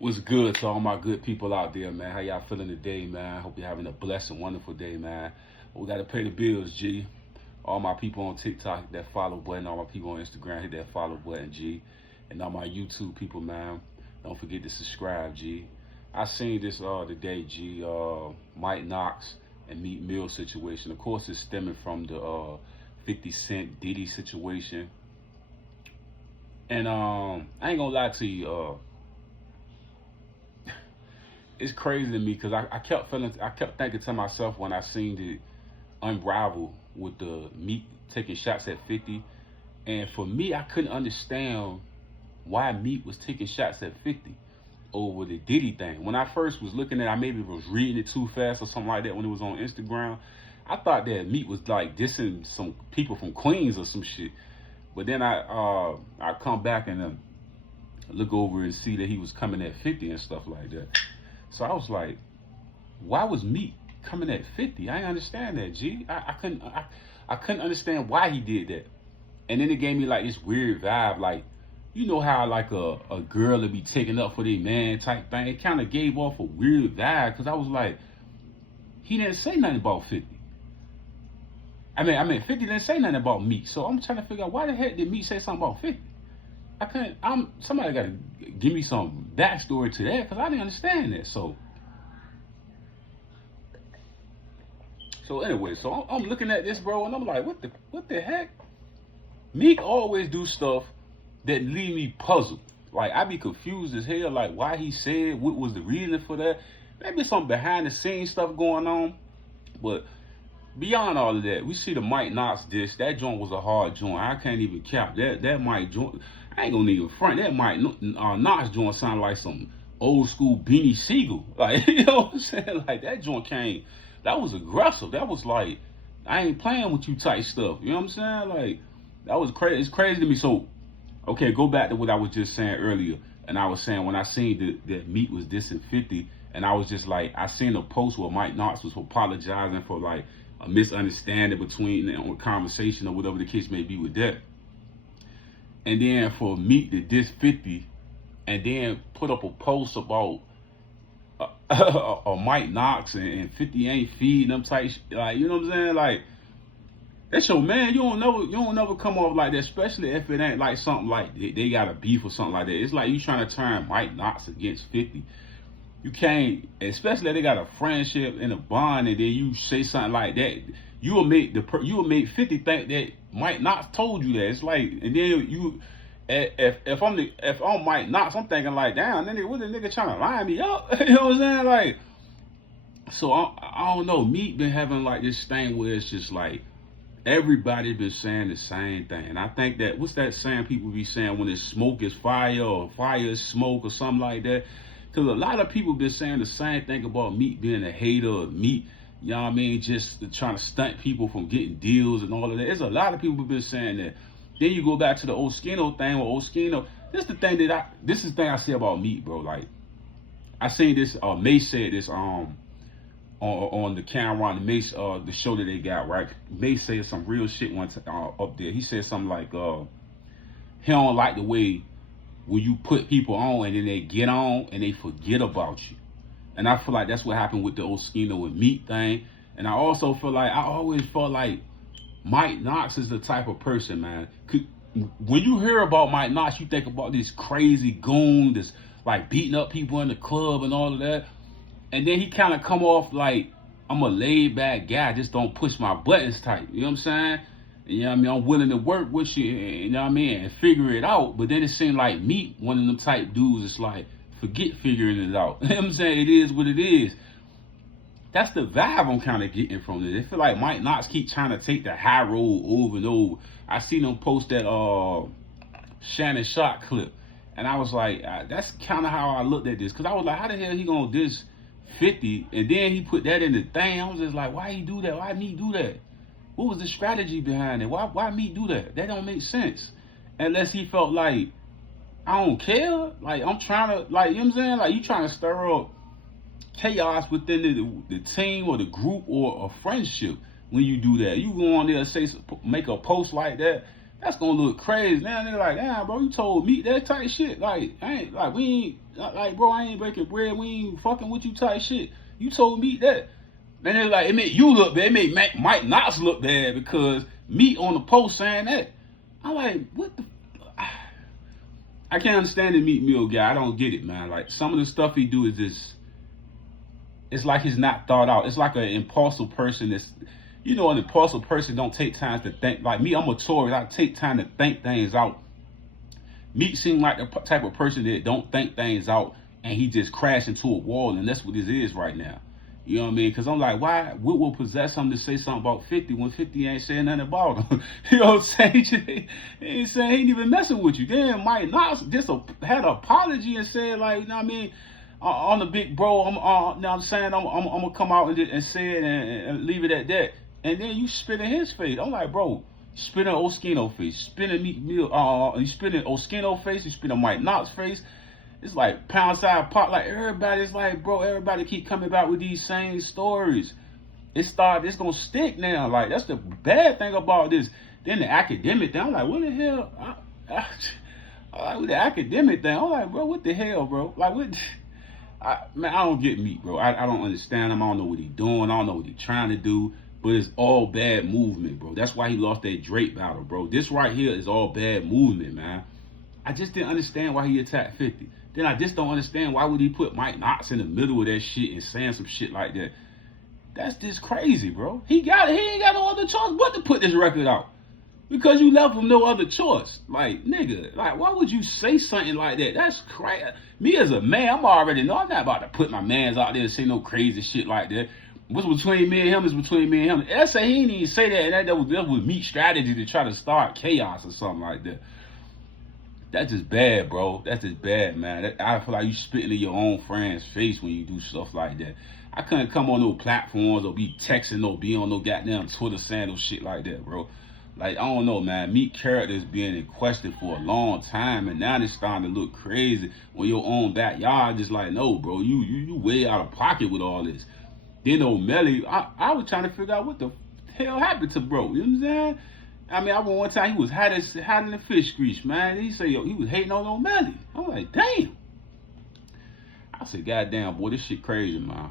What's good to all my good people out there, man? How y'all feeling today, man? I hope you're having a blessed and wonderful day, man. We got to pay the bills, G. All my people on TikTok, hit that follow button. All my people on Instagram, hit that follow button, G. And all my YouTube people, man, don't forget to subscribe, G. I seen this today, G. Mike Knox and Meek Mill situation. Of course, it's stemming from the 50 Cent Diddy situation. And I ain't gonna lie to you, it's crazy to me because I kept thinking to myself when I seen it unravel with the Meek taking shots at 50, and for me, I couldn't understand why Meek was taking shots at 50 over the Diddy thing. When I first was looking at it, I maybe was reading it too fast or something like that when it was on Instagram. I thought that Meek was like dissing some people from Queens or some shit, but then I come back and look over and see that he was coming at 50 and stuff like that. So I was like, why was Meek coming at 50? I didn't understand that, G. I couldn't understand why he did that. And then it gave me like this weird vibe, like, you know how like a girl would be taken up for their man type thing. It kind of gave off a weird vibe because I was like, he didn't say nothing about 50. I mean 50 didn't say nothing about Meek. So I'm trying to figure out why the heck did Meek say something about 50? Somebody got to give me some backstory to that because I didn't understand that. So anyway, so I'm looking at this, bro, and I'm like, what the heck? Meek always do stuff that leave me puzzled. Like, I be confused as hell, like why he said, what was the reason for that? Maybe some behind the scenes stuff going on, but beyond all of that, we see the Mike Knox diss. That joint was a hard joint. I can't even cap that Mike joint. I ain't gonna even front. That Mike Knox joint sound like some old school Beanie Siegel. Like, you know what I'm saying? Like, that joint came. That was aggressive. That was like, I ain't playing with you type stuff. You know what I'm saying? Like, that was crazy. It's crazy to me. So, okay, go back to what I was just saying earlier. And I was saying when I seen that Meek was dissing 50, and I was just like, I seen a post where Mike Knox was apologizing for like a misunderstanding between a conversation or whatever the case may be with that. And then for Meek to diss 50 and then put up a post about Mike Knox and 50 ain't feeding them type like, you know what I'm saying? Like, that's your man. You don't never come off like that, especially if it ain't like something like they got a beef or something like that. It's like you trying to turn Mike Knox against 50. You can't, especially if they got a friendship and a bond, and then you say something like that. You will make 50 think that Mike Knox told you that. It's like, and then you, if I'm Mike Knox, I'm thinking like, damn, nigga, what the nigga trying to line me up? You know what I'm saying? Like, so I don't know. Meek been having like this thing where it's just like everybody been saying the same thing, and I think that what's that saying people be saying when it's smoke is fire or fire is smoke or something like that. Because a lot of people been saying the same thing about Meek being a hater of Meek, you know what I mean, just trying to stunt people from getting deals and all of that. There's a lot of people been saying that. Then you go back to the Oskino thing with Oskino. This is the thing I say about Meek, bro. Like, I seen this, May said this on the Cameron, the Mace, the show that they got, right? May said some real shit one time up there. He said something like, he don't like the way when you put people on and then they get on and they forget about you. And I feel like that's what happened with the Oskino and Meek thing. And I also feel like, I always felt like Mike Knox is the type of person, man. When you hear about Mike Knox, you think about this crazy goon that's like beating up people in the club and all of that. And then he kind of come off like, I'm a laid back guy, just don't push my buttons type. You know what I'm saying? You know what I mean? I'm willing to work with you, you know what I mean, and figure it out. But then it seemed like Meek, one of them type dudes, it's like, forget figuring it out. You know what I'm saying? It is what it is. That's the vibe I'm kind of getting from this. I feel like Mike Knox keep trying to take the high road over and over. I seen him post that Shannon Sharp clip. And I was like, that's kind of how I looked at this. Because I was like, how the hell he going to diss 50? And then he put that in the thing. I was just like, why he do that? Why me do that? What was the strategy behind it? Why me do that? That don't make sense. Unless he felt like, I don't care. Like, I'm trying to, like, you know what I'm saying? Like, you trying to stir up chaos within the team or the group or a friendship when you do that. You go on there and make a post like that That's gonna look crazy. Now they're like, damn, bro, you told me that type shit. Like, I ain't like we ain't like, bro, I ain't breaking bread. We ain't fucking with you type shit. You told me that. And they're like, it made you look bad. It made Mike Knox look bad because me on the post saying that. I'm like, what the? I can't understand the Meek Mill guy. I don't get it, man. Like some of the stuff he do is just, it's like he's not thought out. It's like an impulsive person that's, you know, an impulsive person don't take time to think. Like me, I'm a Taurus. I take time to think things out. Meek seems like the type of person that don't think things out and he just crashed into a wall, and that's what this is right now. You know what I mean? Because I'm like, why? What will possess him to say something about 50 when 50 ain't saying nothing about him? You know what I'm saying? He ain't saying, he ain't even messing with you. Then Mike Knox just had an apology and said, like, you know what I mean? On the big bro, you know what I'm saying? I'm gonna come out and say it and leave it at that. And then you spit in his face. I'm like, bro, spitting Oskino face, spitting Meek Mill, you spitting Oskino face, you spitting Mike Knox face. It's like pound side pop. Like everybody's like, bro, everybody keep coming back with these same stories. It's gonna stick now. Like that's the bad thing about this. Then the academic thing, I'm like, what the hell? I like with the academic thing, I'm like, bro, what the hell, bro? Like what? Man, I don't get Meek, bro. I don't understand him. I don't know what he doing. I don't know what he trying to do. But it's all bad movement, bro. That's why he lost that Drake battle, bro. This right here is all bad movement, man. I just didn't understand why he attacked 50. Then I just don't understand why would he put Mike Knox in the middle of that shit and saying some shit like that. That's just crazy, bro. He ain't got no other choice but to put this record out. Because you left him no other choice. Like, nigga, like, why would you say something like that? That's crazy. Me as a man, I'm already know I'm not about to put my mans out there and say no crazy shit like that. What's between me and him is between me and him. Let's say he didn't even say that, and that was Meek's strategy to try to start chaos or something like that. That's just bad, bro. That's just bad, man. I feel like you spitting in your own friend's face when you do stuff like that. I couldn't come on no platforms or be texting or be on no goddamn Twitter saying no shit like that, bro. Like, I don't know, man. Meek character is being in question for a long time, and now it's starting to look crazy when your own backyard just like, no, bro, you way out of pocket with all this. Then O'Malley, I was trying to figure out what the hell happened to bro. You know what I'm saying? I mean, I remember one time he was hiding the fish grease, man. He said, yo, he was hating on O'Malley. I'm like, damn. I said, goddamn, boy, this shit crazy, man.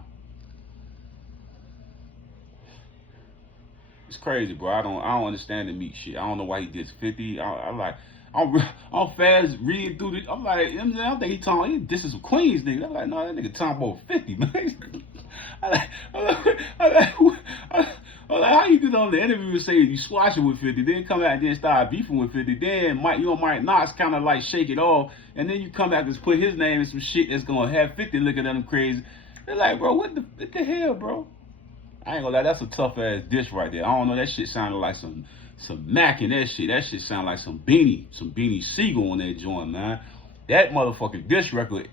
It's crazy, bro. I don't understand the Meek shit. I don't know why he gets 50. I'm fast reading through this. I'm like, you know what I'm saying? I think he talking. This is a Queens nigga. I'm like, no, that nigga talking about 50, man. I'm like, how you get on the interview and say you squashing with 50, then come out and then start beefing with 50, then Mike Knox kind of like shake it off, and then you come back and put his name in some shit that's gonna have 50 looking at him crazy. They're like, bro, what the hell, bro? I ain't gonna lie, that's a tough ass dish right there. I don't know, that shit sounded like some Mac in that shit. That shit sounded like some Beanie Siegel on that joint, man. That motherfucking dish record.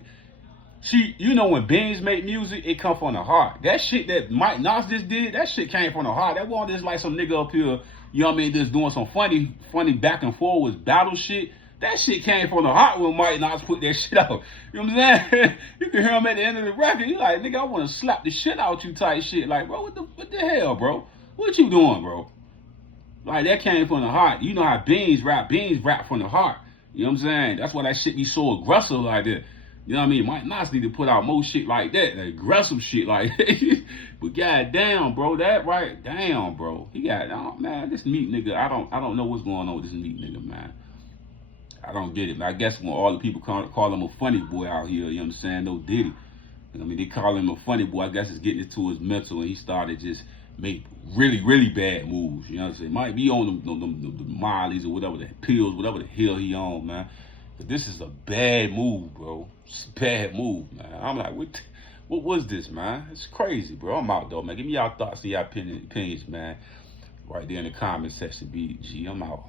See, you know when Beans make music, it come from the heart. That shit that Mike Knox just did, that shit came from the heart. That wasn't just like some nigga up here, you know what I mean, just doing some funny back and forth battle shit. That shit came from the heart when Mike Knox put that shit out. You know what I'm saying? You can hear him at the end of the record. He like, nigga, I want to slap the shit out you type shit. Like, bro, what the hell, bro? What you doing, bro? Like, that came from the heart. You know how Beans rap from the heart. You know what I'm saying? That's why that shit be so aggressive like that. You know what I mean? Mike Knox need to put out more shit like that, like aggressive shit like that. But goddamn, bro, that right, damn, bro. He got, oh, man, this Meek nigga, I don't know what's going on with this Meek nigga, man. I don't get it. I guess when all the people call him a funny boy out here, you know what I'm saying? No Diddy. I mean, they call him a funny boy. I guess it's getting into his mental, and he started just make really, really bad moves. You know what I'm saying? Might be on the Mollies or whatever the pills, whatever the hell he on, man. But this is a bad move, bro. It's a bad move, man. I'm like, what was this, man? It's crazy, bro. I'm out, though, man. Give me y'all thoughts and y'all opinions, man. Right there in the comment section, BG. I'm out.